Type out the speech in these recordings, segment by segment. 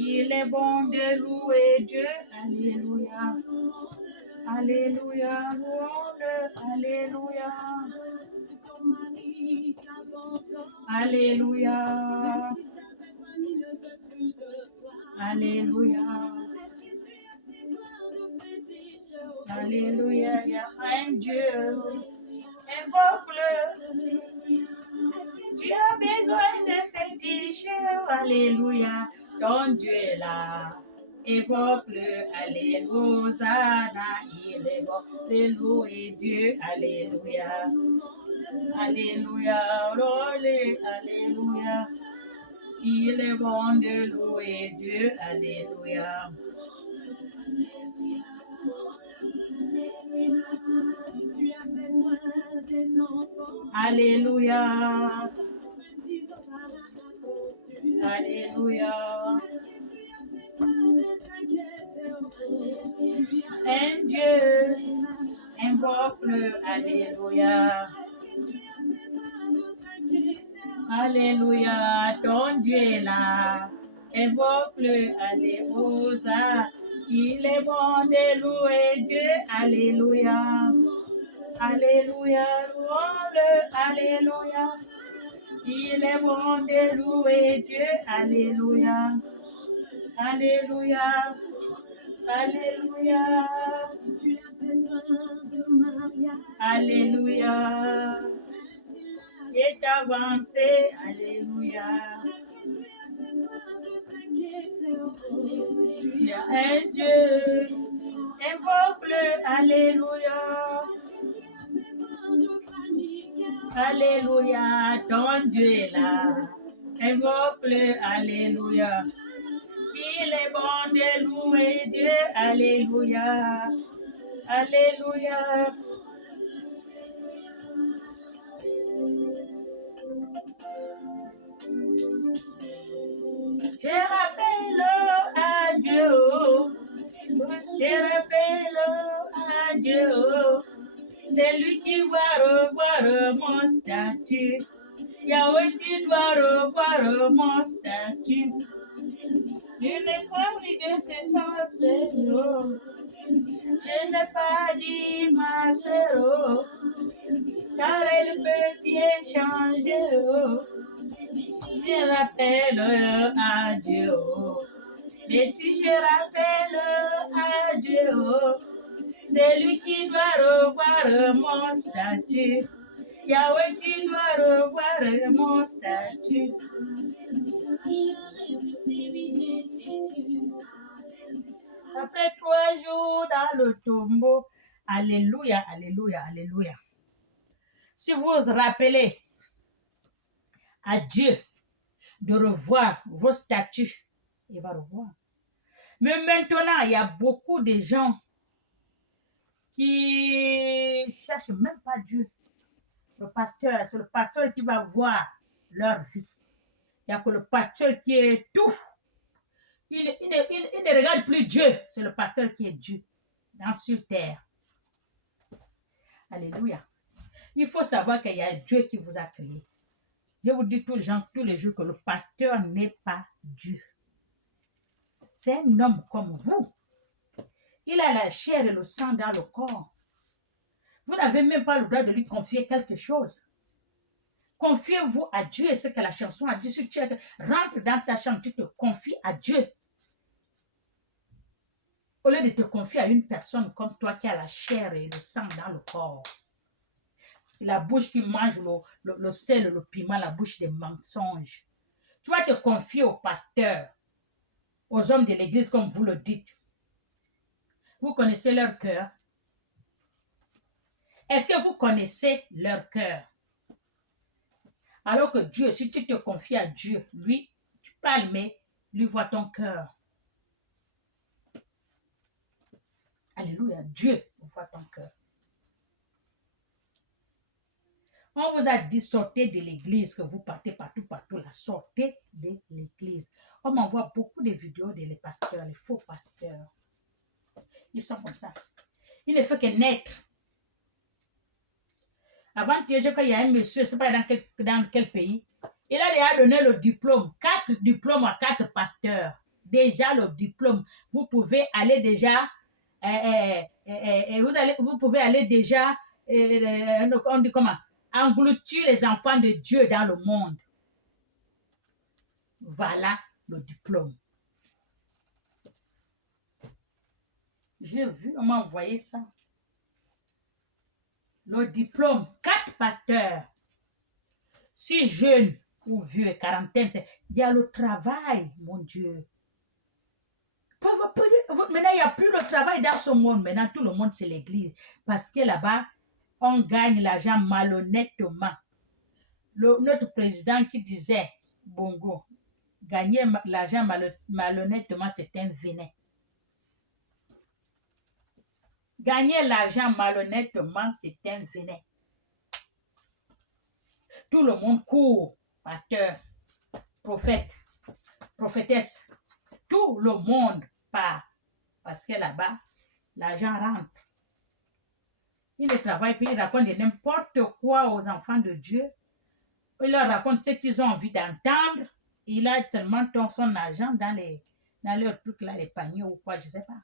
Il est bon de louer Dieu. Alléluia. Alléluia. Louons-le. Alléluia. Alléluia. Alléluia. Alléluia. Il y a un Dieu. Invoque-le. Tu as besoin de fétiches. Alléluia. Ton Dieu est là. Évoque-le. Alléluia. Il est bon de louer Dieu. Alléluia. Alléluia. Alléluia. Il est bon de louer Dieu. Alléluia. Alléluia. Alléluia. Un Dieu, invoque-le. Alléluia. Alléluia. Ton Dieu est là. Invoque-le. Alléluia. Il est bon de louer Dieu. Alléluia. Alléluia. Louons-le. Alléluia. Il est bon de louer Dieu. Alléluia. Alléluia. Alléluia. Alléluia. Et avancé. Alléluia. Tu as un Dieu. Invoque-le. Alléluia. Alléluia. Ton Dieu est là. Invoque-le. Alléluia. Il est bon de louer Dieu. Alléluia. Alléluia. Je rappelle à Dieu. Je rappelle à Dieu. C'est lui qui va revoir mon statut. Yahweh, tu dois revoir mon statut. Je n'ai pas pris de ce centre. Je n'ai pas dit ma sœur, car elle peut bien changer. Je rappelle à Dieu. Mais si je rappelle à Dieu, c'est lui qui doit revoir mon statut. Yahweh, tu dois revoir mon statut. Après 3 jours dans le tombeau, alléluia, alléluia, alléluia. Si vous rappelez à Dieu de revoir vos statuts, il va revoir. Mais maintenant, il y a beaucoup de gens qui ne cherchent même pas Dieu. Le pasteur, c'est le pasteur qui va voir leur vie. Il n'y a que le pasteur qui est tout. Il ne regarde plus Dieu. C'est le pasteur qui est Dieu sur terre. Alléluia. Il faut savoir qu'il y a Dieu qui vous a créé. Je vous dis tous les jours que le pasteur n'est pas Dieu. C'est un homme comme vous. Il a la chair et le sang dans le corps. Vous n'avez même pas le droit de lui confier quelque chose. Confiez-vous à Dieu. C'est ce que la chanson a dit. Si tu rentres dans ta chambre, tu te confies à Dieu. Au lieu de te confier à une personne comme toi qui a la chair et le sang dans le corps. La bouche qui mange le sel et le piment, la bouche des mensonges. Tu vas te confier au pasteur, aux hommes de l'église comme vous le dites. Vous connaissez leur cœur? Est-ce que vous connaissez leur cœur? Alors que Dieu, si tu te confies à Dieu, lui, tu parles, mais lui voit ton cœur. Alléluia, Dieu voit ton cœur. On vous a dit sortez de l'église, que vous partez partout, là. Sortez de l'église. On m'envoie beaucoup de vidéos des pasteurs, les faux pasteurs. Ils sont comme ça. Il ne fait que naître. Avant de dire qu'il y a un monsieur, je ne sais pas dans quel pays, il a déjà donné le diplôme, 4 diplômes à 4 pasteurs. déjà le diplôme. Vous pouvez aller déjà, vous pouvez aller déjà, on dit comment, engloutir les enfants de Dieu dans le monde. Voilà le diplôme. J'ai vu, on m'a envoyé ça. Le diplôme, 4 pasteurs. Si jeunes ou vieux, quarantaine, il y a le travail, mon Dieu. Maintenant, il n'y a plus le travail dans ce monde. Maintenant, tout le monde, c'est l'église. Parce que là-bas, on gagne l'argent malhonnêtement. Notre président qui disait, Bongo, gagner l'argent malhonnêtement, c'est un venin. Gagner l'argent malhonnêtement, c'est un venin. Tout le monde court, pasteur, prophète, prophétesse. Tout le monde part. Parce que là-bas, l'argent rentre. Il ne travaille pas, il raconte n'importe quoi aux enfants de Dieu. Il leur raconte ce qu'ils ont envie d'entendre. Il a seulement son argent dans leurs trucs là, les paniers ou quoi, je ne sais pas.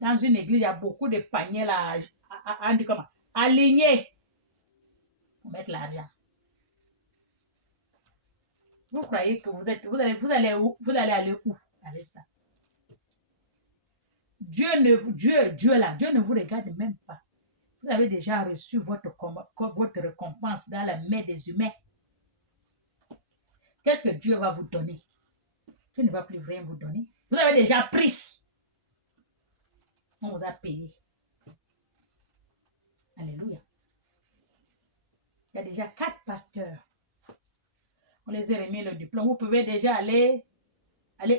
Dans une église, il y a beaucoup de paniers là, alignés pour mettre l'argent. Vous croyez que vous allez aller où avec ça? Dieu ne vous regarde même pas. Vous avez déjà reçu votre récompense dans la main des humains. Qu'est-ce que Dieu va vous donner? Dieu ne va plus rien vous donner. Vous avez déjà pris. On vous a payé. Alléluia. Il y a déjà 4 pasteurs. On les a remis le diplôme. Vous pouvez déjà aller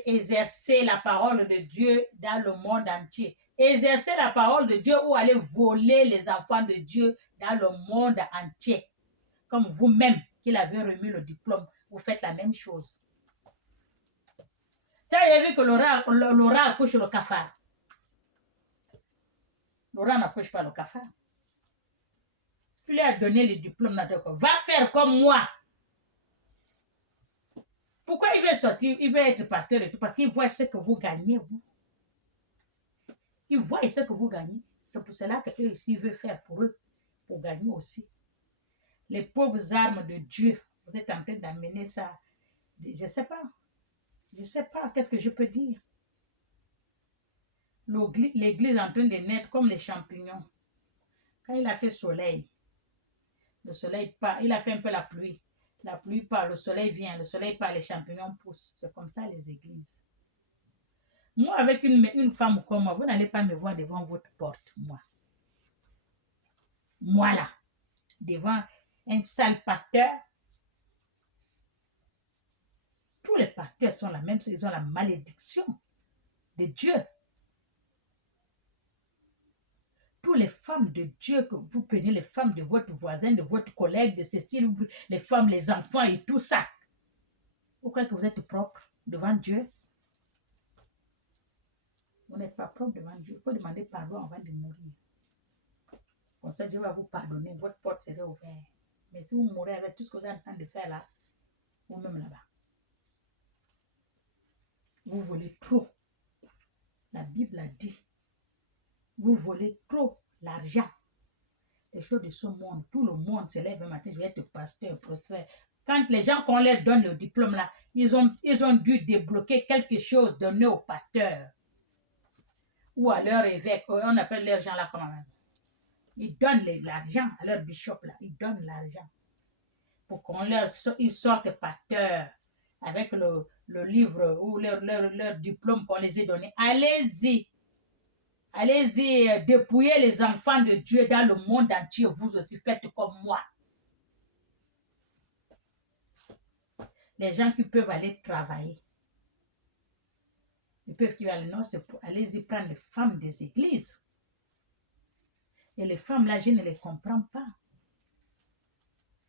exercer la parole de Dieu dans le monde entier. Exercer la parole de Dieu ou aller voler les enfants de Dieu dans le monde entier. Comme vous-même qui l'avez remis le diplôme, vous faites la même chose. Tu as vu que Laura accouche le cafard. Laura n'accouche pas le cafard. Tu lui as donné le diplôme. Va faire comme moi. Pourquoi il veut sortir, il veut être pasteur et tout? Parce qu'il voit ce que vous gagnez, vous. Il voit ce que vous gagnez. C'est pour cela qu'eux aussi veulent faire pour eux, pour gagner aussi. Les pauvres armes de Dieu, vous êtes en train d'amener ça. Je ne sais pas. Je ne sais pas, qu'est-ce que je peux dire? L'église est en train de naître comme les champignons. Quand il a fait soleil, le soleil part, il a fait un peu la pluie. La pluie part, le soleil vient, le soleil part, les champignons poussent. C'est comme ça les églises. Moi, avec une femme comme moi, vous n'allez pas me voir devant votre porte, moi. Moi là, devant un sale pasteur. Tous les pasteurs sont la même chose, ils ont la malédiction de Dieu. Toutes les femmes de Dieu, que vous prenez les femmes de votre voisin, de votre collègue, de ceci, les femmes, les enfants et tout ça. Vous croyez que vous êtes propre devant Dieu? Vous n'êtes pas propre devant Dieu. Il faut demander pardon avant de mourir. Comme ça, Dieu va vous pardonner. Votre porte sera ouverte. Mais si vous mourrez avec tout ce que vous êtes en train de faire là, vous-même là-bas, vous volez trop. La Bible a dit, vous volez trop l'argent. Les choses de ce monde, tout le monde se lève un matin, je vais être pasteur, prospère. Quand les gens qu'on leur donne le diplôme là, ils ont dû débloquer quelque chose donné au pasteur. Ou à leur évêque, on appelle les gens là comment même. Ils donnent l'argent à leur bishop là, ils donnent l'argent. Pour ils sortent pasteur avec le livre ou leur diplôme qu'on les ait donné. Allez-y. Allez-y, dépouillez les enfants de Dieu dans le monde entier. Vous aussi faites comme moi. Les gens qui peuvent aller travailler. Ils peuvent aller, non, c'est pour allez-y prendre les femmes des églises. Et les femmes là, je ne les comprends pas.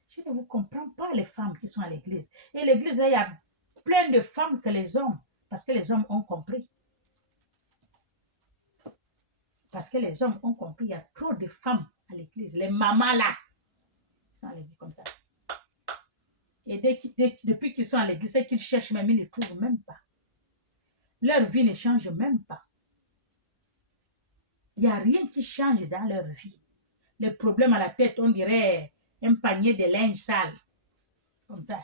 Je ne vous comprends pas les femmes qui sont à l'église. Et l'église, il y a plein de femmes que les hommes, parce que les hommes ont compris. Parce que les hommes ont compris, il y a trop de femmes à l'église. Les mamans là, ils sont à l'église comme ça. Et depuis qu'ils sont à l'église, c'est qu'ils cherchent même, ils ne trouvent même pas. leur vie ne change même pas. Il n'y a rien qui change dans leur vie. Les problèmes à la tête, on dirait un panier de linge sale. Comme ça.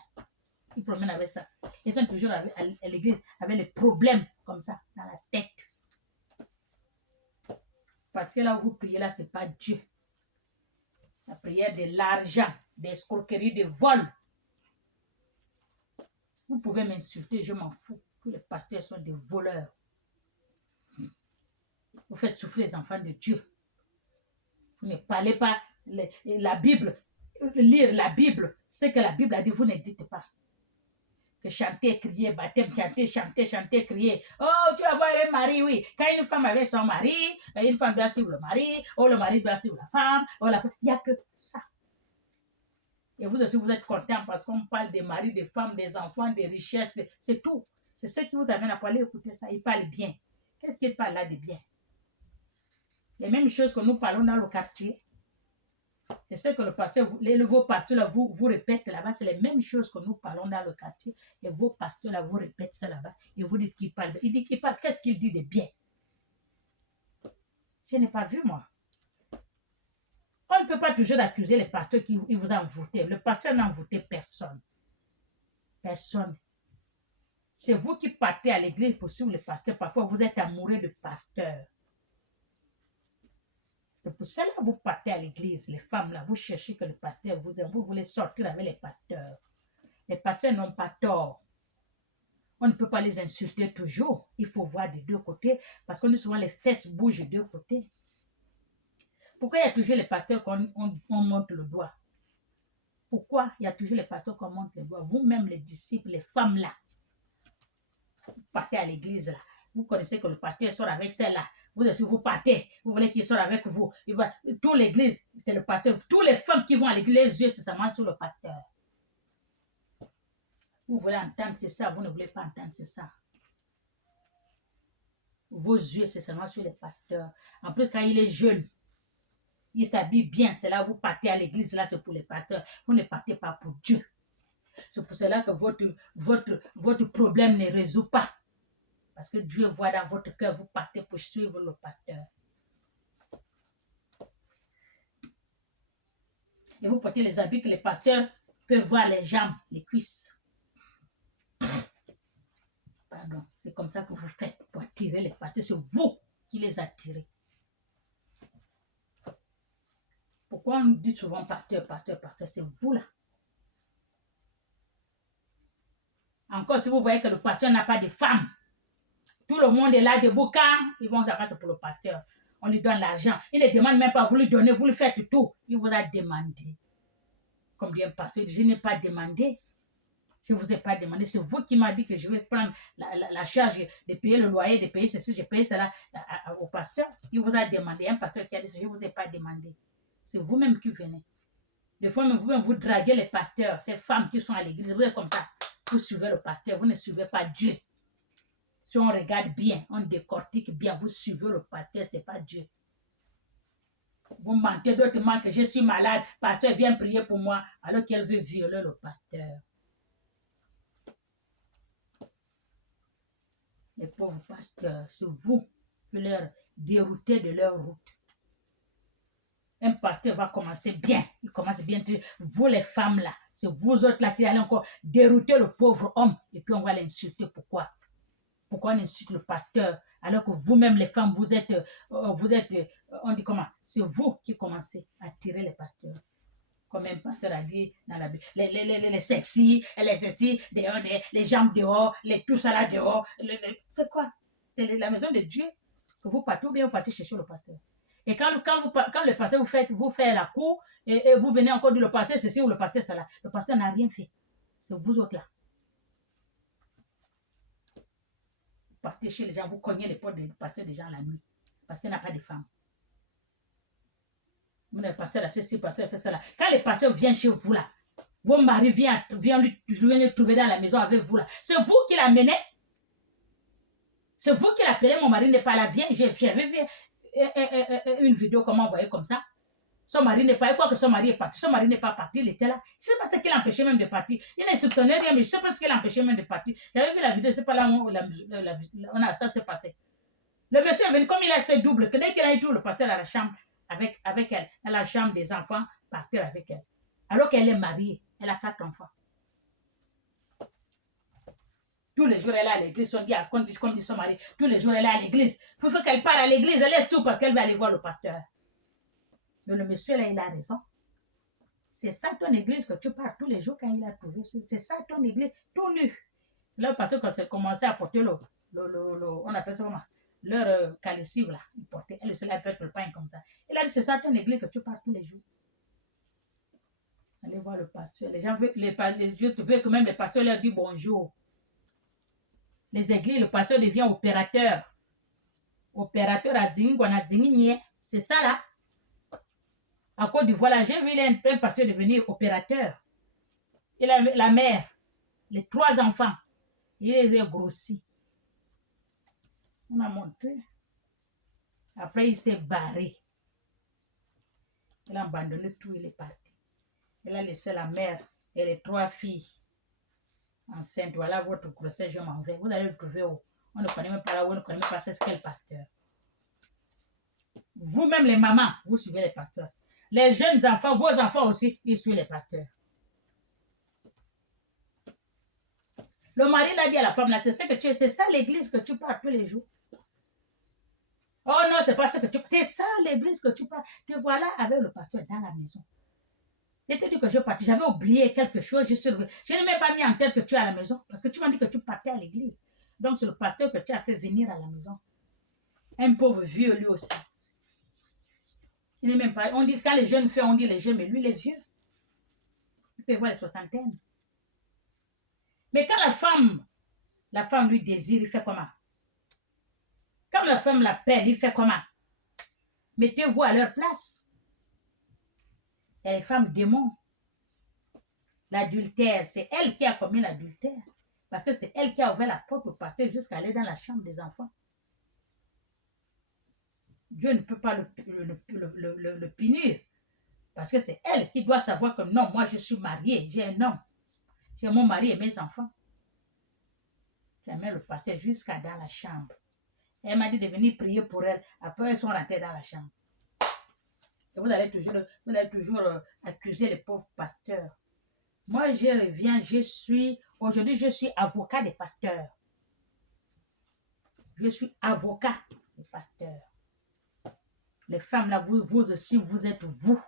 Ils promènent avec ça. Ils sont toujours à l'église avec les problèmes comme ça dans la tête. Parce que là où vous priez, là, ce n'est pas Dieu. La prière de l'argent, des escroqueries, des vols. Vous pouvez m'insulter, je m'en fous. Tous les pasteurs sont des voleurs. Vous faites souffrir les enfants de Dieu. Vous ne parlez pas la Bible. Lire la Bible, ce que la Bible a dit, vous ne dites pas. Que chanter, crier, baptême, chanter, crier. Oh, tu vas voir un mari, oui. Quand une femme avec son mari, une femme doit suivre le mari, oh, le mari doit suivre la femme, oh, la femme. Il n'y a que ça. Et vous aussi, vous êtes content parce qu'on parle des maris, des femmes, des enfants, des richesses, c'est tout. C'est ce qui vous amène à parler, écouter ça. Il parle bien. Qu'est-ce qu'il parle là de bien? Les mêmes choses que nous parlons dans le quartier. C'est ce que le pasteur, vos pasteurs là, vous répètent là-bas, c'est les mêmes choses que nous parlons dans le quartier. Et vos pasteurs là, vous répètent ça là-bas. Et vous dites qu'il parle. Il dit qu'il parle. Qu'est-ce qu'il dit de bien? Je n'ai pas vu, moi. On ne peut pas toujours accuser les pasteurs qui vous ont envoûté. Le pasteur n'a envoûté personne. Personne. C'est vous qui partez à l'église pour suivre le pasteur. Parfois, vous êtes amoureux de pasteur. C'est pour cela que vous partez à l'église, les femmes là, vous cherchez que le pasteur vous aime, vous voulez sortir avec les pasteurs. Les pasteurs n'ont pas tort. On ne peut pas les insulter toujours. Il faut voir des deux côtés parce qu'on dit souvent les fesses bougent de deux côtés. Pourquoi il y a toujours les pasteurs qu'on monte le doigt? Pourquoi il y a toujours les pasteurs qu'on monte le doigt? Vous-même les disciples, les femmes là, vous partez à l'église là. Vous connaissez que le pasteur sort avec celle-là. Vous aussi, vous partez. Vous voulez qu'il sorte avec vous. Toute l'église, c'est le pasteur. Toutes les femmes qui vont à l'église, les yeux, c'est seulement sur le pasteur. Vous voulez entendre, c'est ça. Vous ne voulez pas entendre, c'est ça. Vos yeux, c'est seulement sur le pasteur. En plus, quand il est jeune, il s'habille bien. C'est là où vous partez à l'église. Là, c'est pour les pasteurs. Vous ne partez pas pour Dieu. C'est pour cela que votre problème ne résout pas. Parce que Dieu voit dans votre cœur, vous partez pour suivre le pasteur. Et vous portez les habits que les pasteurs peuvent voir les jambes, les cuisses. Pardon, c'est comme ça que vous faites pour attirer les pasteurs. C'est vous qui les attirez. Pourquoi on dit souvent pasteur, pasteur, pasteur? C'est vous là. Encore si vous voyez que le pasteur n'a pas de femme. Tout le monde est là debout quand ils vont s'abattre pour le pasteur. On lui donne l'argent. Il ne demande même pas, vous lui donnez, vous lui faites tout. Il vous a demandé. Combien pasteur? Je n'ai pas demandé. Je ne vous ai pas demandé. C'est vous qui m'avez dit que je vais prendre la charge de payer le loyer, de payer ceci, je paye cela au pasteur. Il vous a demandé. Un pasteur qui a dit, je ne vous ai pas demandé. C'est vous-même qui venez. Des fois, même vous-même, vous draguez les pasteurs, ces femmes qui sont à l'église. Vous êtes comme ça. Vous suivez le pasteur. Vous ne suivez pas Dieu. Si on regarde bien, on décortique bien, vous suivez le pasteur, ce n'est pas Dieu. Vous mentez d'autrement que je suis malade, le pasteur vient prier pour moi, alors qu'elle veut violer le pasteur. Les pauvres pasteurs, c'est vous qui leur déroutez de leur route. Un pasteur va commencer bien, il commence bien. Vous les femmes là, c'est vous autres là qui allez encore dérouter le pauvre homme, et puis on va l'insulter. Pourquoi? Pourquoi on insulte le pasteur alors que vous-même les femmes, vous êtes, on dit comment? C'est vous qui commencez à tirer les pasteurs. Comme un pasteur a dit dans la Bible, les sexy, les sexy, dehors, les jambes dehors, tout ça là dehors. C'est quoi? C'est la maison de Dieu que vous partez ou bien vous partez chercher le pasteur. Et quand le pasteur vous fait la cour et vous venez encore dire le pasteur ceci ou le pasteur cela, le pasteur n'a rien fait. C'est vous autres là. Partez chez les gens, vous cognez les portes des pasteurs des gens la nuit. Parce qu'il n'y a pas de femmes. Le pasteur a ceci, le pasteur a fait cela. Quand les pasteurs viennent chez vous là, vos maris viennent le trouver dans la maison avec vous là. C'est vous qui l'amenez. C'est vous qui l'appelez, mon mari n'est pas là, viens. J'avais vu une vidéo comment on voyait comme ça. Son mari n'est pas, et quoi que son mari est parti, son mari n'est pas parti, il était là. Je ne sais pas ce qui l'empêchait même de partir. Il ne soupçonnait rien, mais je ne sais pas ce qui l'empêchait même de partir. J'avais vu la vidéo, c'est pas là où ça s'est passé. Le monsieur est venu, comme il a ses doubles, que dès qu'il a eu tout, le pasteur à la chambre avec elle, dans la chambre des enfants, partir avec elle. Alors qu'elle est mariée, elle a 4 enfants. Tous les jours, elle est à l'église, comme dit son mari, tous les jours, elle est à l'église. Il faut qu'elle parte à l'église, elle laisse tout parce qu'elle va aller voir le pasteur. Mais le monsieur, là, il a raison. C'est ça ton église que tu pars tous les jours quand il a trouvé. C'est ça ton église, tout nu. Là, le pasteur, quand c'est commencé à porter on appelle ça comment? Leur calessive, là, il portait. Elle, elle peut le pain comme ça. Il a dit, c'est ça ton église que tu pars tous les jours. Allez voir le pasteur. Les gens veulent, veulent que même les pasteurs leur disent bonjour. Les églises, le pasteur devient opérateur. Opérateur à Dingouana. C'est ça là. En Côte d'Ivoire, là, j'ai vu un pasteur devenir opérateur. Et la mère, les 3 enfants, il est grossi. On a montré. Après, il s'est barré. Il a abandonné tout, il est parti. Il a laissé la mère et les 3 filles enceintes. Voilà votre grossesse, je m'en vais. Vous allez le trouver où? On ne connaît même pas là où, on ne connaît même pas c'est ce qu'est le pasteur. Vous-même, les mamans, vous suivez les pasteurs. Les jeunes enfants, vos enfants aussi, ils suivent les pasteurs. Le mari l'a dit à la femme, c'est ça l'église que tu pars tous les jours. Oh non, c'est pas ça que tu... C'est ça l'église que tu pars. Te voilà avec le pasteur dans la maison. Je t'ai dit que je partais, j'avais oublié quelque chose. Je n'ai même pas mis en tête que tu es à la maison. Parce que tu m'as dit que tu partais à l'église. Donc c'est le pasteur que tu as fait venir à la maison. Un pauvre vieux lui aussi. Il n'est même pas... On dit quand les jeunes font, on dit les jeunes, mais lui, les vieux. Il peut voir les 60aines. Mais quand la femme lui désire, il fait comment? Comme la femme l'appelle, il fait comment? Mettez-vous à leur place. Et les femmes démons. L'adultère, c'est elle qui a commis l'adultère. Parce que c'est elle qui a ouvert la porte au pasteur jusqu'à aller dans la chambre des enfants. Dieu ne peut pas le punir. Parce que c'est elle qui doit savoir que non, moi je suis mariée, j'ai un homme. J'ai mon mari et mes enfants. J'amène le pasteur jusqu'à dans la chambre. Elle m'a dit de venir prier pour elle. Après, elles sont rentrées dans la chambre. Et vous allez toujours accuser les pauvres pasteurs. Moi, je reviens, aujourd'hui, je suis avocat des pasteurs. Je suis avocat des pasteurs. Les femmes, là, vous aussi, vous êtes vous.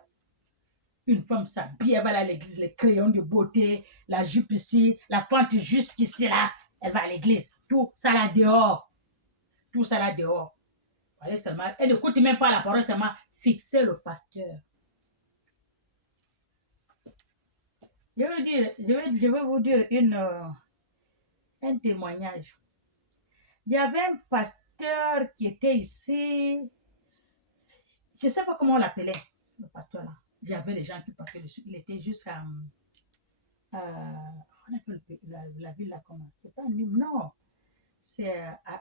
Une femme s'habille, elle va à l'église, les crayons de beauté, la jupe ici, la fente jusqu'ici, là. Elle va à l'église. Tout ça là dehors. Tout ça là dehors. Allez seulement, elle n'écoute même pas la parole, seulement fixer le pasteur. Je vais vous dire un témoignage. Il y avait un pasteur qui était ici. Je ne sais pas comment on l'appelait, le pasteur là. Il y avait les gens qui passaient dessus. Il était jusqu'à... on appelle la ville là comment? C'est pas Nîmes, non.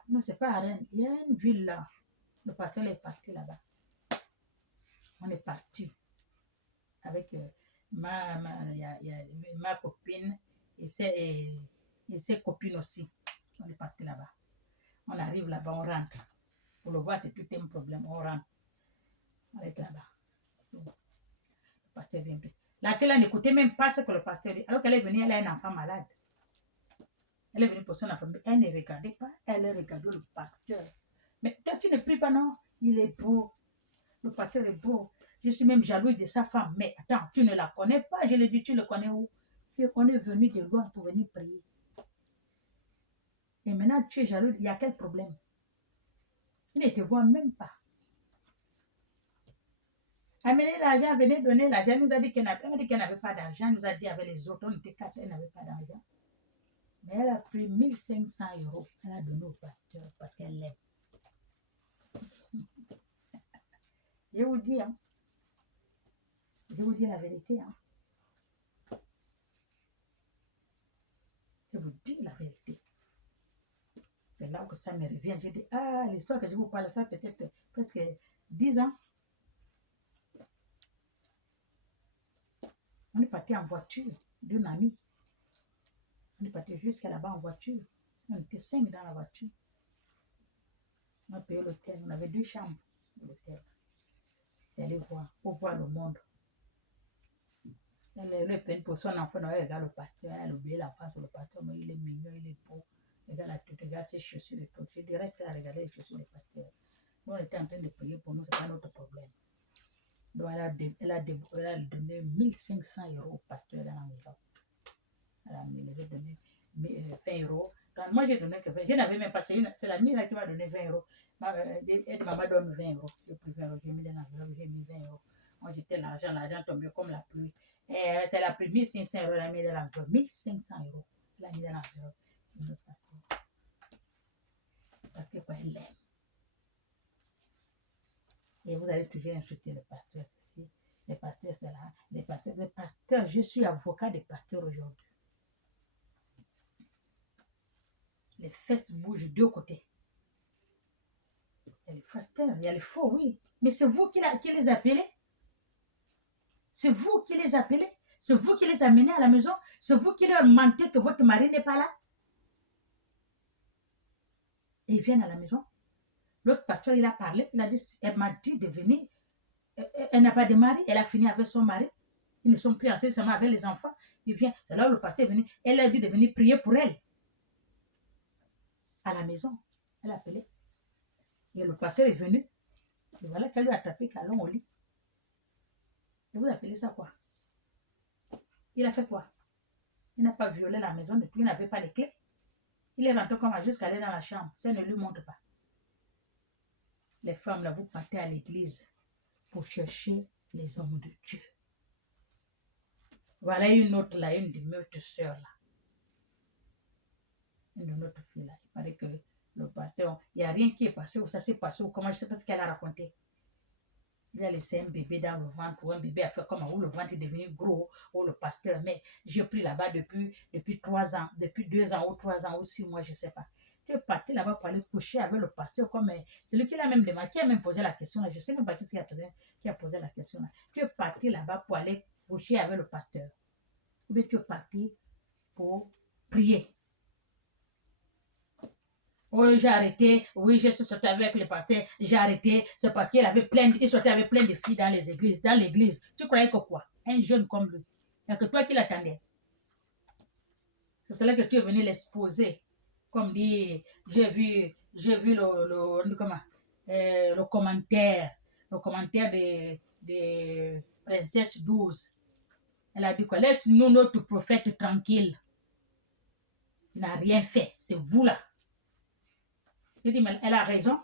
Non, c'est pas à Rennes. Il y a une ville là. Le pasteur est parti là-bas. On est parti avec ma copine et ses copines aussi. On est parti là-bas. On arrive là-bas, on rentre. Pour le voir, c'est tout un problème. On rentre. On est là-bas. Le pasteur vient. La fille là n'écoutait même pas ce que le pasteur dit. Alors qu'elle est venue, elle a un enfant malade. Elle est venue pour son enfant. Elle ne regardait pas. Elle regardait le pasteur. Mais toi, tu ne pries pas, non? Il est beau. Le pasteur est beau. Je suis même jaloux de sa femme. Mais attends, tu ne la connais pas. Je lui ai dit, tu le connais où? On est venu de loin pour venir prier. Et maintenant, tu es jaloux. Il y a quel problème? Il ne te voit même pas. Amenez l'argent, venez donner l'argent. Elle nous a dit qu'elle n'avait pas d'argent. Elle nous a dit avec les autres, on était 4, elle n'avait pas d'argent. Mais elle a pris 1500 €. Elle a donné au pasteur parce qu'elle l'aime. Je vous dis, hein. Je vous dis la vérité, hein. Je vous dis la vérité. C'est là que ça me revient. J'ai dit, l'histoire que je vous parle, ça peut-être presque 10 ans. On est parti en voiture d'une amie. On est parti jusqu'à là-bas en voiture. On était 5 dans la voiture. On a payé l'hôtel. On avait 2 chambres à l'hôtel. Et aller voir, pour voir le monde. Elle est peine pour son enfant. Elle regarde le pasteur. Elle oublie l'enfant sur le pasteur. Mais il est mignon, il est beau. Regarde la tête, regarde ses chaussures et tout. Je dis, reste à regarder les chaussures des pasteurs. Nous, on était en train de prier pour nous, ce n'est pas notre problème. Donc, elle a donné 1500 € au pasteur dans la maison. Elle a donné 20 €. Donc, moi, j'ai donné que 20. Je n'avais même pas. C'est l'amie là qui m'a donné 20 €. Maman donne 20 €. J'ai pris 20 €, j'ai mis dans l'enveloppe, j'ai mis 20 €. Moi, j'étais l'argent tombait comme la pluie. C'est la pluie, 1500 €, elle a mis dans l'enveloppe. 1500 €. Elle a mis dans l'enveloppe. Notre pasteur. Parce que quoi, elle l'aime. Et vous allez toujours insulter le pasteur, ceci, les pasteurs, cela, les pasteurs. Je suis avocat des pasteurs aujourd'hui. Les fesses bougent de deux côtés. Il y a les pasteurs, il y a les faux, oui. Mais c'est vous qui les appelez. C'est vous qui les appelez. C'est vous qui les amenez à la maison. C'est vous qui leur mentez que votre mari n'est pas là. Et ils viennent à la maison. L'autre pasteur, il a parlé. Il a dit, elle m'a dit de venir. Elle n'a pas de mari. Elle a fini avec son mari. Ils ne sont plus ensemble seulement avec les enfants. Il vient. C'est là où le pasteur est venu. Elle a dit de venir prier pour elle. À la maison. Elle a appelé. Et le pasteur est venu. Et voilà qu'elle lui a tapé Calon au lit. Et vous appelez ça quoi? Il a fait quoi? Il n'a pas violé la maison depuis. Il n'avait pas les clés. Il est rentré comme jusqu'à aller dans la chambre. Ça ne lui montre pas. Les femmes, là, vous partez à l'église pour chercher les hommes de Dieu. Voilà une autre là, une de notre soeur là. Une de notre fille là. Il paraît que le pasteur, il n'y a rien qui est passé ou ça s'est passé ou comment, je ne sais pas ce qu'elle a raconté. Il a laissé un bébé dans le ventre ou un bébé a fait comment, ou le ventre est devenu gros, ou le pasteur, mais j'ai pris là-bas depuis 3 ans, depuis 2 ans ou 3 ans ou 6 mois, je ne sais pas. Tu es parti là-bas pour aller coucher avec le pasteur comme celui qui l'a même demandé, qui a même posé la question là, je ne sais même pas qui a posé la question là. Tu es parti là-bas pour aller coucher avec le pasteur. Ou bien tu es parti pour prier. Oui, j'ai arrêté. Oui, je suis sorti avec le pasteur. J'ai arrêté. C'est parce qu'il sortait avec plein de filles dans les églises. Dans l'église. Tu croyais que quoi? Un jeune comme lui. Il n'y a que toi qui l'attendais. C'est cela que tu es venu l'exposer. Comme dit, j'ai vu le commentaire. Le commentaire de Princesse 12. Elle a dit quoi? Laisse-nous notre prophète tranquille. Il n'a rien fait. C'est vous là. Je dis, mais elle a raison.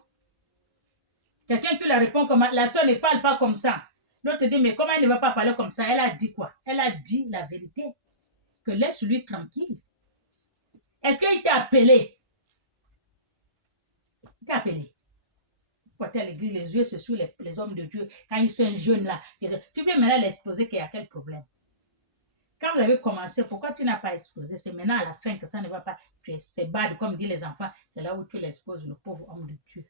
Quelqu'un qui la répond comme la soeur ne parle pas comme ça. L'autre dit, mais comment elle ne va pas parler comme ça? Elle a dit quoi? Elle a dit la vérité. Que laisse-lui tranquille. Est-ce qu'il t'a appelé? Il t'a appelé. Pour être à l'église, les yeux se sur les hommes de Dieu. Quand ils sont jeunes là. Tu veux maintenant l'exposer qu'il y a quel problème? Quand vous avez commencé, pourquoi tu n'as pas exposé? C'est maintenant à la fin que ça ne va pas. C'est bad, comme disent les enfants. C'est là où tu l'exposes, le pauvre homme de Dieu.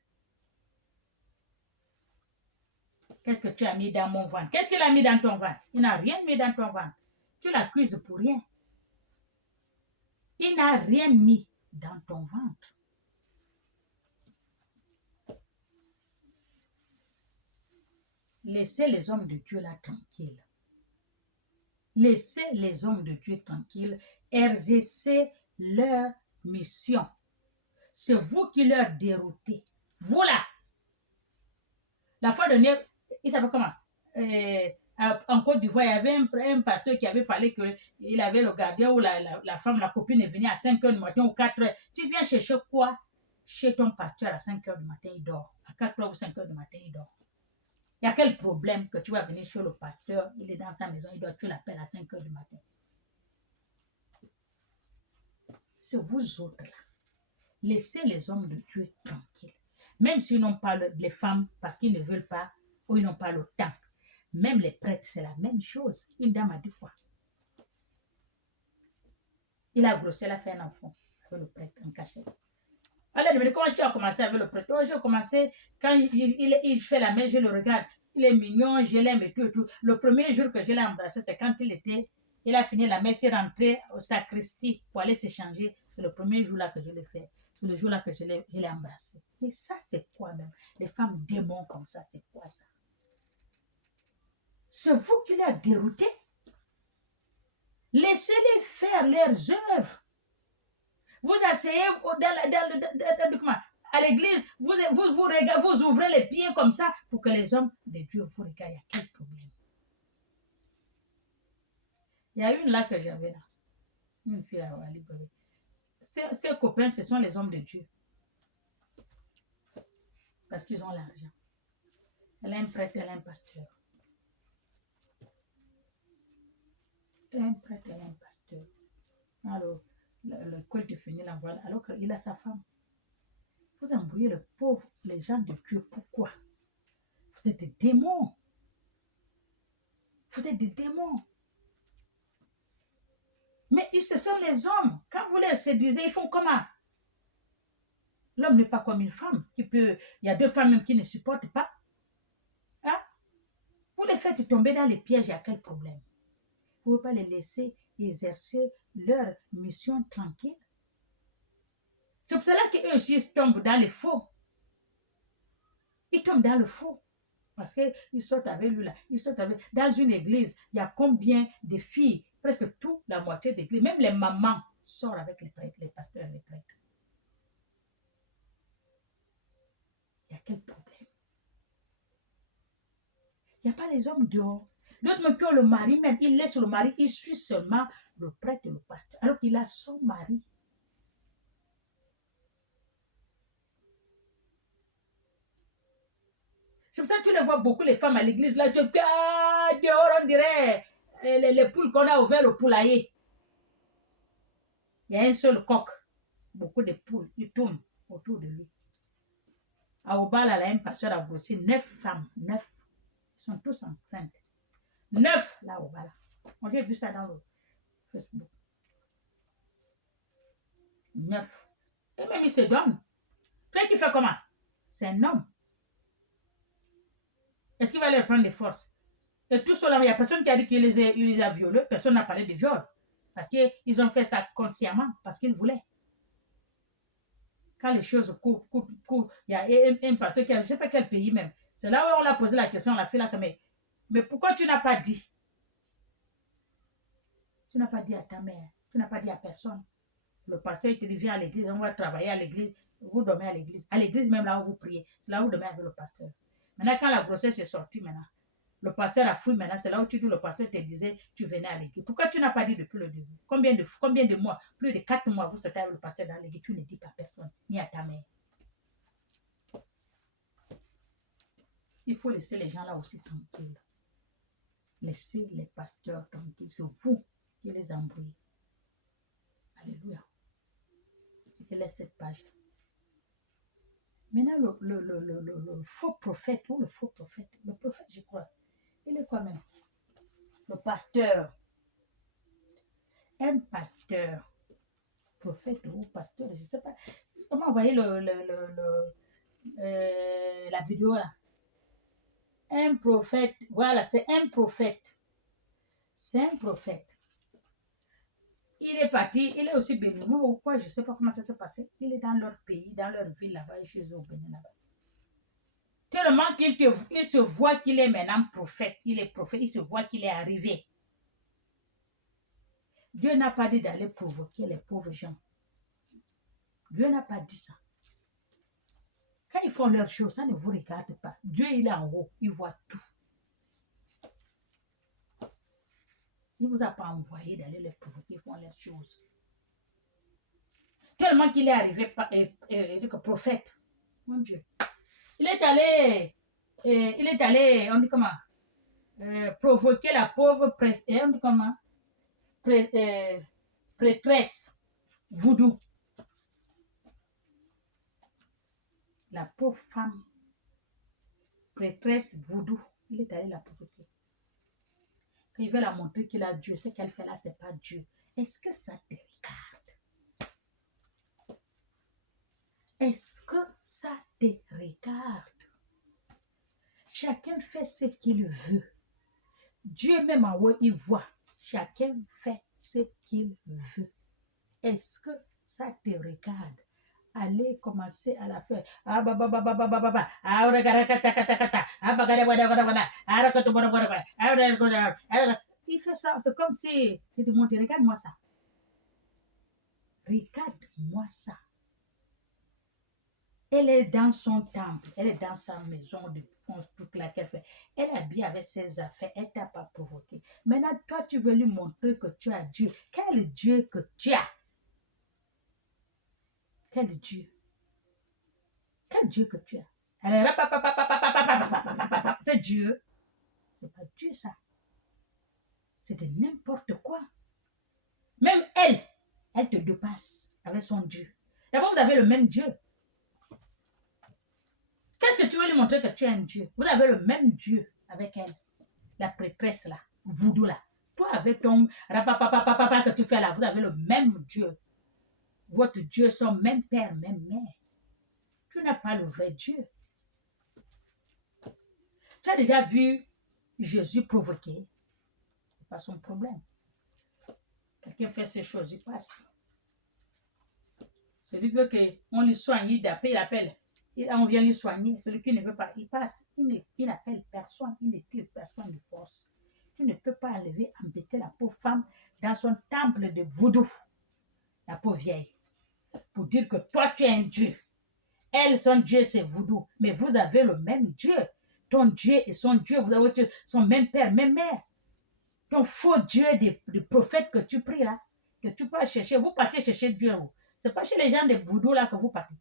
Qu'est-ce que tu as mis dans mon ventre? Qu'est-ce qu'il a mis dans ton ventre? Il n'a rien mis dans ton ventre. Tu l'accuses pour rien. Il n'a rien mis dans ton ventre. Laissez les hommes de Dieu là tranquilles. Laissez les hommes de Dieu tranquilles, exercez leur mission. C'est vous qui leur déroutez. Vous là. La fois dernière, il s'appelle comment? En Côte d'Ivoire, il y avait un pasteur qui avait parlé qu'il avait le gardien ou la femme, la copine est venue à 5 h du matin ou 4 h. Tu viens chercher quoi? Chez ton pasteur à 5 h du matin, il dort. À 4 h ou 5 h du matin, il dort. Il y a quel problème que tu vas venir chez le pasteur, il est dans sa maison, il doit, tu l'appelles à 5 h du matin. C'est vous autres là. Laissez les hommes de Dieu tranquilles. Même s'ils n'ont pas les femmes parce qu'ils ne veulent pas ou ils n'ont pas le temps. Même les prêtres, c'est la même chose. Une dame a dit quoi? Il a grossé, elle a fait un enfant avec le prêtre en cachette. Alors, elle me dit, comment tu as commencé avec le prêtre? Oh, j'ai commencé, quand il fait la messe, je le regarde. Il est mignon, je l'aime et tout et tout. Le premier jour que je l'ai embrassé, c'est quand il était Il a fini la messe, il est rentré au sacristie pour aller se changer. C'est le premier jour-là que je l'ai fait. C'est le jour-là que je l'ai embrassé. Mais ça, c'est quoi même? Les femmes démons comme ça, c'est quoi ça? C'est vous qui les dérouté. Laissez-les faire leurs œuvres. Vous asseyez à l'église, vous ouvrez les pieds comme ça pour que les hommes de Dieu vous regardent. Il y a quel problème? Il y a une là que j'avais là. Une fille là, à Libreville. Ses copains, ce sont les hommes de Dieu. Parce qu'ils ont l'argent. Elle a un prêtre, elle a un pasteur. Elle a un prêtre, elle a un pasteur. Alors, le culte finit là, voilà. Alors qu'il a sa femme. Vous embrouillez le pauvre, les gens de Dieu. Pourquoi? Vous êtes des démons. Vous êtes des démons. Mais ce sont les hommes. Quand vous les séduisez, ils font comment? L'homme n'est pas comme une femme. Il y a deux femmes même qui ne supportent pas. Hein? Vous les faites tomber dans les pièges, il y a quel problème? Vous ne pouvez pas les laisser exercer leur mission tranquille. C'est pour cela qu'eux aussi tombent dans les faux. Ils tombent dans le faux. Parce qu'ils sortent avec lui là. Ils sortent avec... Dans une église, il y a combien de filles? Presque toute la moitié de l'église. Même les mamans sortent avec les prêtres, les pasteurs et les prêtres. Il y a quel problème? Il n'y a pas les hommes dehors. L'autre même qui ont le mari, même, il laisse le mari, il suit seulement le prêtre et le pasteur. Alors qu'il a son mari. C'est pour ça que tu les vois beaucoup, les femmes à l'église, là, dehors, on dirait les poules qu'on a ouvert au poulailler. Il y a un seul coq. Beaucoup de poules, ils tournent autour de lui. À Obal, elle a un pasteur à Brossi, 9 femmes, 9. Ils sont tous enceintes. 9 là, Obal. On a vu ça dans le Facebook. 9. Et même il se donne. Toi, tu fais comment? C'est un homme. Est-ce qu'il va leur prendre des forces? Et tout cela, il n'y a personne qui a dit qu'il les a violés. Personne n'a parlé de viol. Parce qu'ils ont fait ça consciemment, parce qu'ils voulaient. Quand les choses courent, il y a un pasteur qui a, je ne sais pas quel pays même. C'est là où on a posé la question, on a fait là comme, mais pourquoi tu n'as pas dit? Tu n'as pas dit à ta mère, tu n'as pas dit à personne. Le pasteur, il te dit, viens à l'église, on va travailler à l'église, vous dormez à l'église même là où vous priez, c'est là où vous dormez avec le pasteur. Maintenant, quand la grossesse est sortie maintenant, le pasteur a fouillé maintenant, c'est là où tu dis, le pasteur te disait, tu venais à l'église. Pourquoi tu n'as pas dit depuis le début? Combien de mois? Plus de 4 mois, vous sortez avec le pasteur dans l'église, tu ne dis pas à personne, ni à ta mère. Il faut laisser les gens là aussi tranquilles. Laissez les pasteurs tranquilles. C'est vous qui les embrouillez. Alléluia. Je laisse cette page. Maintenant, le faux prophète, ou le prophète, je crois, il est quoi même? Le pasteur. Un pasteur. Prophète ou pasteur, je ne sais pas. Comment envoyer la vidéo là? Un prophète, voilà, c'est un prophète. C'est un prophète. Il est parti, il est aussi béninois ou quoi, je ne sais pas comment ça s'est passé. Il est dans leur pays, dans leur ville là-bas, chez eux au Bénin là-bas. Tellement qu'il se voit qu'il est maintenant prophète. Il est prophète, il se voit qu'il est arrivé. Dieu n'a pas dit d'aller provoquer les pauvres gens. Dieu n'a pas dit ça. Quand ils font leurs choses, ça ne vous regarde pas. Dieu, il est en haut, il voit tout. Il ne vous a pas envoyé d'aller les provoquer, ils font leurs choses. Tellement qu'il est arrivé prophète. Mon Dieu. Il est allé, on dit comment, provoquer la pauvre prêtresse voodoo. La pauvre femme, prêtresse voodoo, il est allé la provoquer. Quand il veut la montrer qu'il a Dieu, ce qu'elle fait là, ce n'est pas Dieu. Est-ce que ça te regarde? Est-ce que ça te regarde? Chacun fait ce qu'il veut. Dieu même en haut, il voit. Chacun fait ce qu'il veut. Est-ce que ça te regarde? Allez commencer à la faire. Ah bah bah bah bah bah bah bah bah. Ah kata. Ah bah gada. Ah rakata bara. Ah il fait ça, c'est comme si il te montre, regarde-moi ça. Regarde-moi ça. Elle est dans son temple, elle est dans sa maison de toute laquelle fait. Elle est habillée avec ses affaires, elle t'a pas provoqué. Maintenant, toi, tu veux lui montrer que tu as Dieu. Quel Dieu que tu as? Quel Dieu? Quel Dieu que tu as? C'est Dieu. C'est pas Dieu ça. C'est de n'importe quoi. Même elle te dépasse avec son Dieu. D'abord, vous avez le même Dieu. Qu'est-ce que tu veux lui montrer que tu es un Dieu? Vous avez le même Dieu avec elle. La prêtresse là, voodoo là. Toi avec ton rapapapapapa que tu fais là, vous avez le même Dieu. Votre Dieu sont même père, même mère. Tu n'as pas le vrai Dieu. Tu as déjà vu Jésus provoquer? C'est pas son problème. Quelqu'un fait ces choses, il passe. Celui qui veut qu'on lui soigne, il appelle. On vient lui soigner. Celui qui ne veut pas, il passe. Il n'appelle personne, il ne tire personne de force. Tu ne peux pas enlever, embêter la pauvre femme dans son temple de voodoo, la pauvre vieille, pour dire que toi tu es un Dieu. Elle, son Dieu, c'est voodoo. Mais vous avez le même Dieu. Ton Dieu et son Dieu, vous avez son même père, même mère. Ton faux Dieu de prophète que tu pries là, que tu peux chercher, vous partez chercher Dieu. Ce n'est pas chez les gens de voodoo là que vous partez.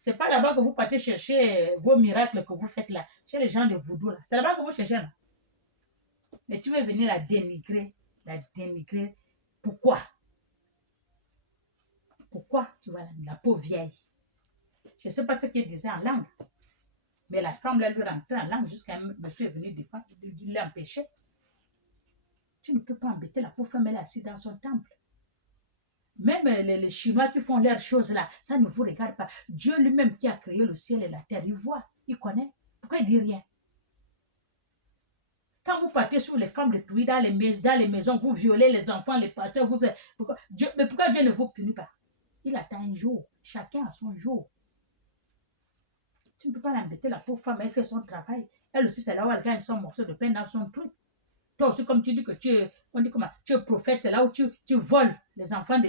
Ce n'est pas là-bas que vous partez chercher vos miracles que vous faites là, chez les gens de voodoo là. C'est là-bas que vous cherchez là. Mais tu veux venir la dénigrer. Pourquoi? Pourquoi tu vois la pauvre vieille? Je ne sais pas ce qu'elle disait en langue. Mais la femme là lui rentrait en langue jusqu'à monsieur est venu défendre, l'empêcher. Tu ne peux pas embêter la pauvre femme, elle est assise dans son temple. Même les Chinois qui font leurs choses là, ça ne vous regarde pas. Dieu lui-même qui a créé le ciel et la terre, il voit, il connaît. Pourquoi il ne dit rien? Quand vous partez sur les femmes de Touy, dans les maisons, vous violez les enfants, les pasteurs, pourquoi Dieu ne vous punit pas? Il attend un jour. Chacun a son jour. Tu ne peux pas l'embêter, la pauvre femme, elle fait son travail. Elle aussi, c'est là où elle gagne son morceau de pain dans son truc. Toi aussi, comme tu dis que tu es prophète, là où tu voles les enfants de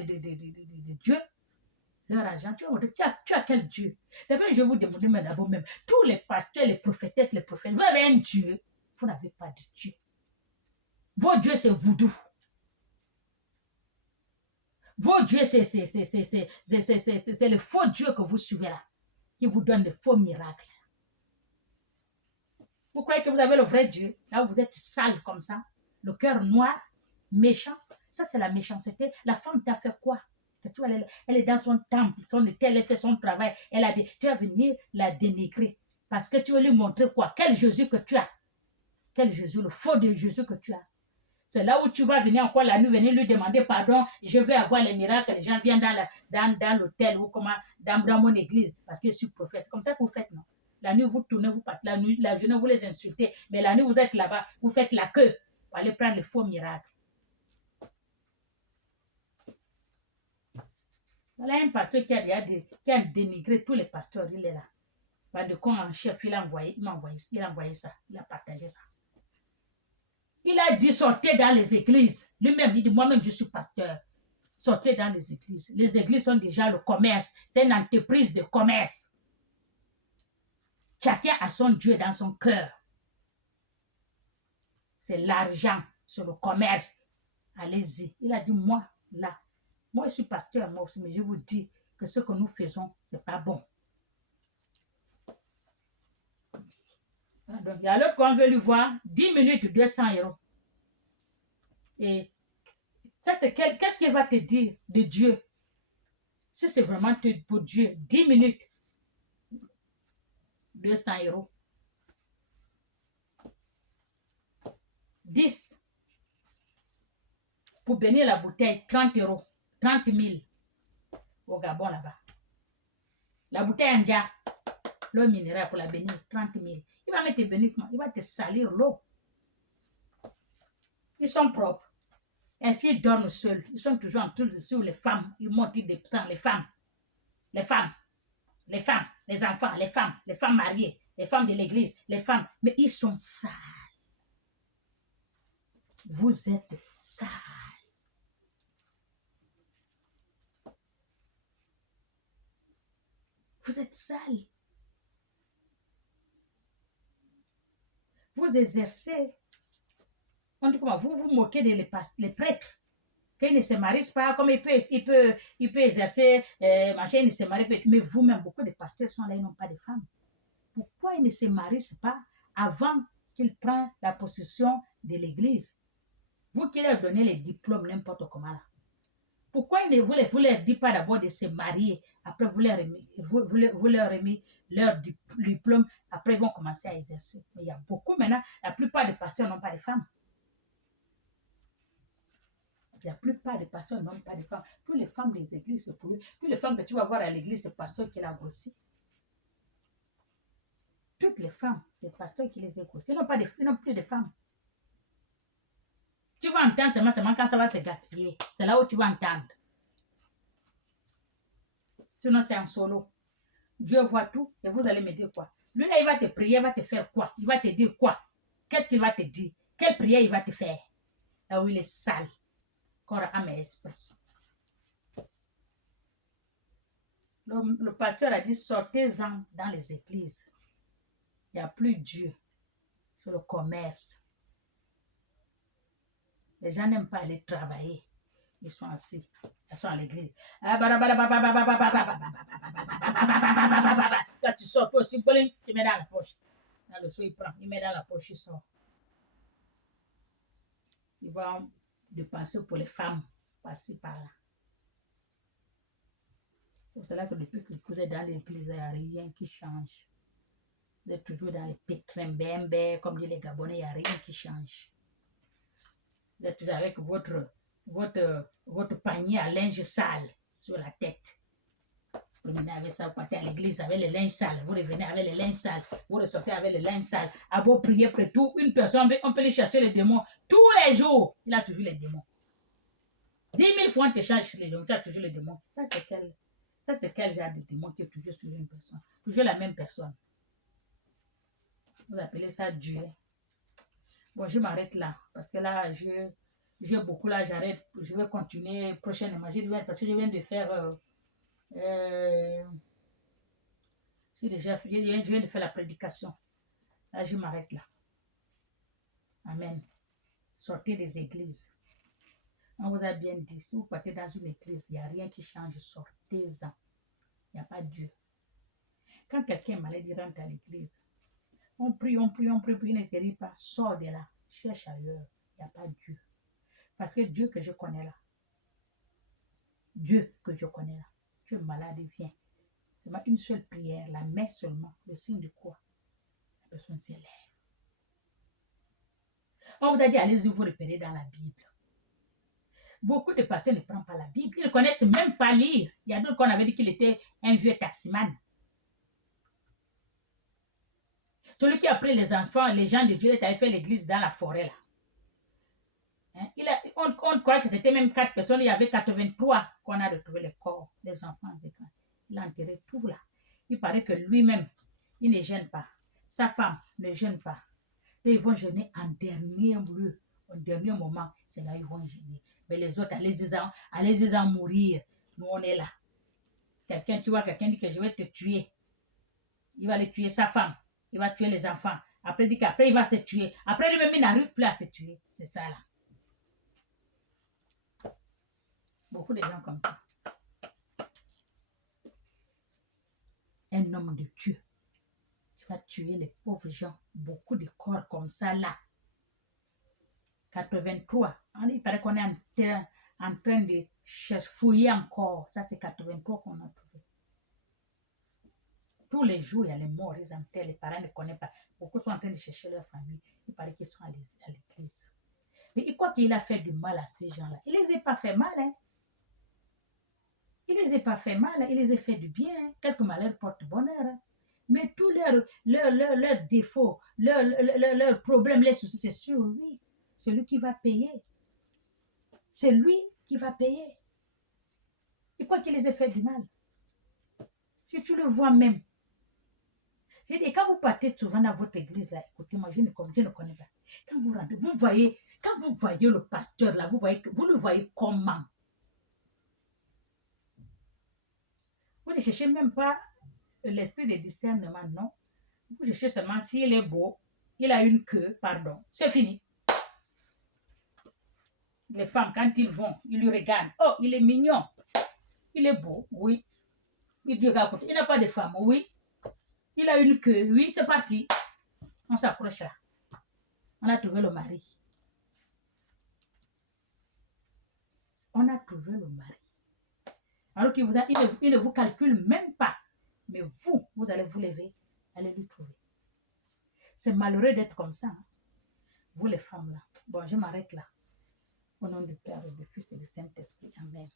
Dieu, leur argent, tu as quel Dieu? D'abord, je vais vous demander, mais d'abord même, tous les pasteurs, les prophétesses, les prophètes, vous avez un Dieu. Vous n'avez pas de Dieu. Vos dieux, c'est voodoo. Vos dieux, c'est le faux Dieu que vous suivez là, qui vous donne de faux miracles. Vous croyez que vous avez le vrai Dieu? Là, vous êtes sale comme ça, le cœur noir, méchant. Ça, c'est la méchanceté. La femme t'a fait quoi? Elle est dans son temple, elle fait son travail. Tu vas venir la dénigrer. Parce que tu veux lui montrer quoi? Quel Jésus que tu as? Quel Jésus? Le faux de Jésus que tu as. C'est là où tu vas venir encore la nuit, venir lui demander pardon. Je vais avoir les miracles. Les gens viennent dans l'hôtel ou dans mon église parce que je suis prophète. C'est comme ça que vous faites, non? La nuit, vous tournez, vous partez. La nuit, la journée, vous les insultez. Mais la nuit, vous êtes là-bas. Vous faites la queue pour aller prendre les faux miracles. Voilà un pasteur qui a dénigré tous les pasteurs. Il est là. Bandecon en chef, il a envoyé ça. Il a partagé ça. Il a dit sortez dans les églises. Lui-même, il dit moi-même, je suis pasteur. Sortez dans les églises. Les églises sont déjà le commerce. C'est une entreprise de commerce. Chacun a son Dieu dans son cœur. C'est l'argent, c'est le commerce. Allez-y. Il a dit moi, là. Moi, je suis pasteur, moi aussi, mais je vous dis que ce que nous faisons, ce n'est pas bon. Donc, il y a l'autre qu'on veut lui voir, 10 minutes, 200 €. Et ça, c'est qu'est-ce qu'il va te dire de Dieu? Si c'est vraiment pour Dieu, 10 minutes, 200 €. 10 pour bénir la bouteille, 30 €. 30 000 au Gabon là-bas. La bouteille en jar, l'eau minérale pour la bénir, 30 000. Il va mettre bénir, il va te salir l'eau. Ils sont propres. Est-ce qu'ils dorment seuls? Ils sont toujours en train de sur les femmes. Ils montent des temps, les femmes, les femmes, les femmes, les enfants, les femmes mariées, les femmes de l'église, les femmes. Mais ils sont sales. Vous êtes sales. Vous êtes sales. Vous exercez. On dit comment? Vous vous moquez des les prêtres. Qu'ils ne se marient pas, comme il peut exercer, machin, il ne se marie pas. Mais vous-même, beaucoup de pasteurs sont là, ils n'ont pas de femmes. Pourquoi ils ne se marient pas avant qu'ils prennent la possession de l'église? Vous qui leur donnez les diplômes n'importe comment là. Pourquoi vous ne leur dites pas d'abord de se marier, après vous leur remettez leur diplôme, après ils vont commencer à exercer. Mais il y a beaucoup maintenant, la plupart des pasteurs n'ont pas de femmes. La plupart des pasteurs n'ont pas de femmes. Toutes les femmes des églises, c'est pour eux. Toutes les femmes que tu vas voir à l'église, c'est le pasteur qui l'a grossi. Toutes les femmes, c'est le pasteur qui les a grossi. Ils n'ont plus de femmes. Tu vas entendre seulement quand ça va se gaspiller. C'est là où tu vas entendre. Sinon, c'est en solo. Dieu voit tout et vous allez me dire quoi? Lui, là, il va te prier, il va te faire quoi? Il va te dire quoi? Qu'est-ce qu'il va te dire? Quelle prière il va te faire? Là où il est sale. Corps, âme et esprit. Le pasteur a dit, sortez-en dans les églises. Il n'y a plus Dieu. C'est le commerce. Les gens n'aiment pas aller travailler. Ils sont assis. Ils sont à l'église. Quand tu sors aussi, tu mets dans la poche. Dans le soir, il prend. Il met dans la poche, il sort. Ils vont dépenser pour les femmes. Passer par là. C'est pour cela que depuis que vous êtes dans l'église, il n'y a rien qui change. Vous êtes toujours dans les pétrins, comme disent les Gabonais, il n'y a rien qui change. Vous êtes toujours avec votre panier à linge sale sur la tête. Vous revenez avec ça, vous partez à l'église avec les linges sales. Vous revenez avec les linges sales. Vous ressortez avec les linges sales. À beau prier près tout, une personne, on peut lui chercher les démons tous les jours. Il a toujours les démons. 10 000 fois, on te cherche les démons. Tu as toujours les démons. Ça, c'est quel genre de démon qui est toujours sur une personne? Toujours la même personne. Vous appelez ça Dieu. Bon, je m'arrête là. Parce que là, j'ai beaucoup là, j'arrête. Je vais continuer prochainement. Parce que je viens de faire... je viens de faire la prédication. Là, je m'arrête là. Amen. Sortez des églises. On vous a bien dit, si vous partez dans une église, il n'y a rien qui change. Sortez-en. Il n'y a pas Dieu. Quand quelqu'un est malade, il rentre à l'église. On prie, il ne guérit pas. Sors de là. Cherche ailleurs. Il n'y a pas Dieu. Parce que Dieu que je connais là. Dieu que je connais là. Tu es malade, viens. C'est une seule prière, la main seulement. Le signe de quoi? La personne s'élève. On vous a dit, allez-y vous repérer dans la Bible. Beaucoup de pasteurs ne prennent pas la Bible. Ils ne connaissent même pas lire. Il y a d'autres qu'on avait dit qu'il était un vieux taximan. Celui qui a pris les enfants, les gens de Dieu, est allé faire l'église dans la forêt là. Hein? On croit que c'était même 4 personnes. Il y avait 83 qu'on a retrouvé les corps des enfants. Il a enterré tout là. Il paraît que lui-même, il ne gêne pas. Sa femme ne gêne pas. Et ils vont gêner en dernier lieu. Au dernier moment, c'est là qu'ils vont gêner. Mais les autres, allez-y-en mourir. Nous, on est là. Quelqu'un, tu vois, quelqu'un dit que je vais te tuer. Il va aller tuer sa femme. Il va tuer les enfants. Après, il dit qu'après, il va se tuer. Après, lui-même, il n'arrive plus à se tuer. C'est ça, là. Beaucoup de gens comme ça. Un homme de Dieu. Tu vas tuer les pauvres gens. Beaucoup de corps comme ça, là. 83. Il paraît qu'on est en train de fouiller encore. Ça, c'est 83 qu'on a trouvé. Tous les jours, il y a les morts, ils enterrent, les parents ne connaissent pas. Beaucoup sont en train de chercher leur famille. Il paraît qu'ils sont à l'église. Mais quoi qu'il a fait du mal à ces gens-là? Il ne les a pas fait mal, hein? Il ne les a pas fait mal, hein? Il les a fait du bien. Hein? Quelques malheurs portent bonheur. Hein? Mais tous leurs défauts, leurs problèmes, leurs soucis, c'est sur lui. c'est lui qui va payer. C'est lui qui va payer. Et quoi qu'il les ait fait du mal. Si tu le vois même. J'ai dit, quand vous partez souvent dans votre église, là, écoutez, moi, je ne connais pas. Quand vous rentrez, quand vous voyez le pasteur, là, vous le voyez comment? Vous ne cherchez même pas l'esprit de discernement, non? Vous cherchez seulement s'il est beau, il a une queue, pardon, c'est fini. Les femmes, quand ils vont, ils lui regardent. Oh, il est mignon. Il est beau, oui. Il dit, regarde, il n'a pas de femme, oui. Il a une queue, oui, c'est parti. On s'approche là. On a trouvé le mari. On a trouvé le mari. Alors qu'il ne vous calcule même pas. Mais vous allez vous lever, allez lui trouver. C'est malheureux d'être comme ça. Hein? Vous les femmes là. Bon, je m'arrête là. Au nom du Père et du Fils et du Saint-Esprit. Amen.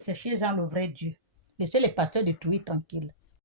Cherchez-en le vrai Dieu. Laissez les pasteurs détruire tranquille.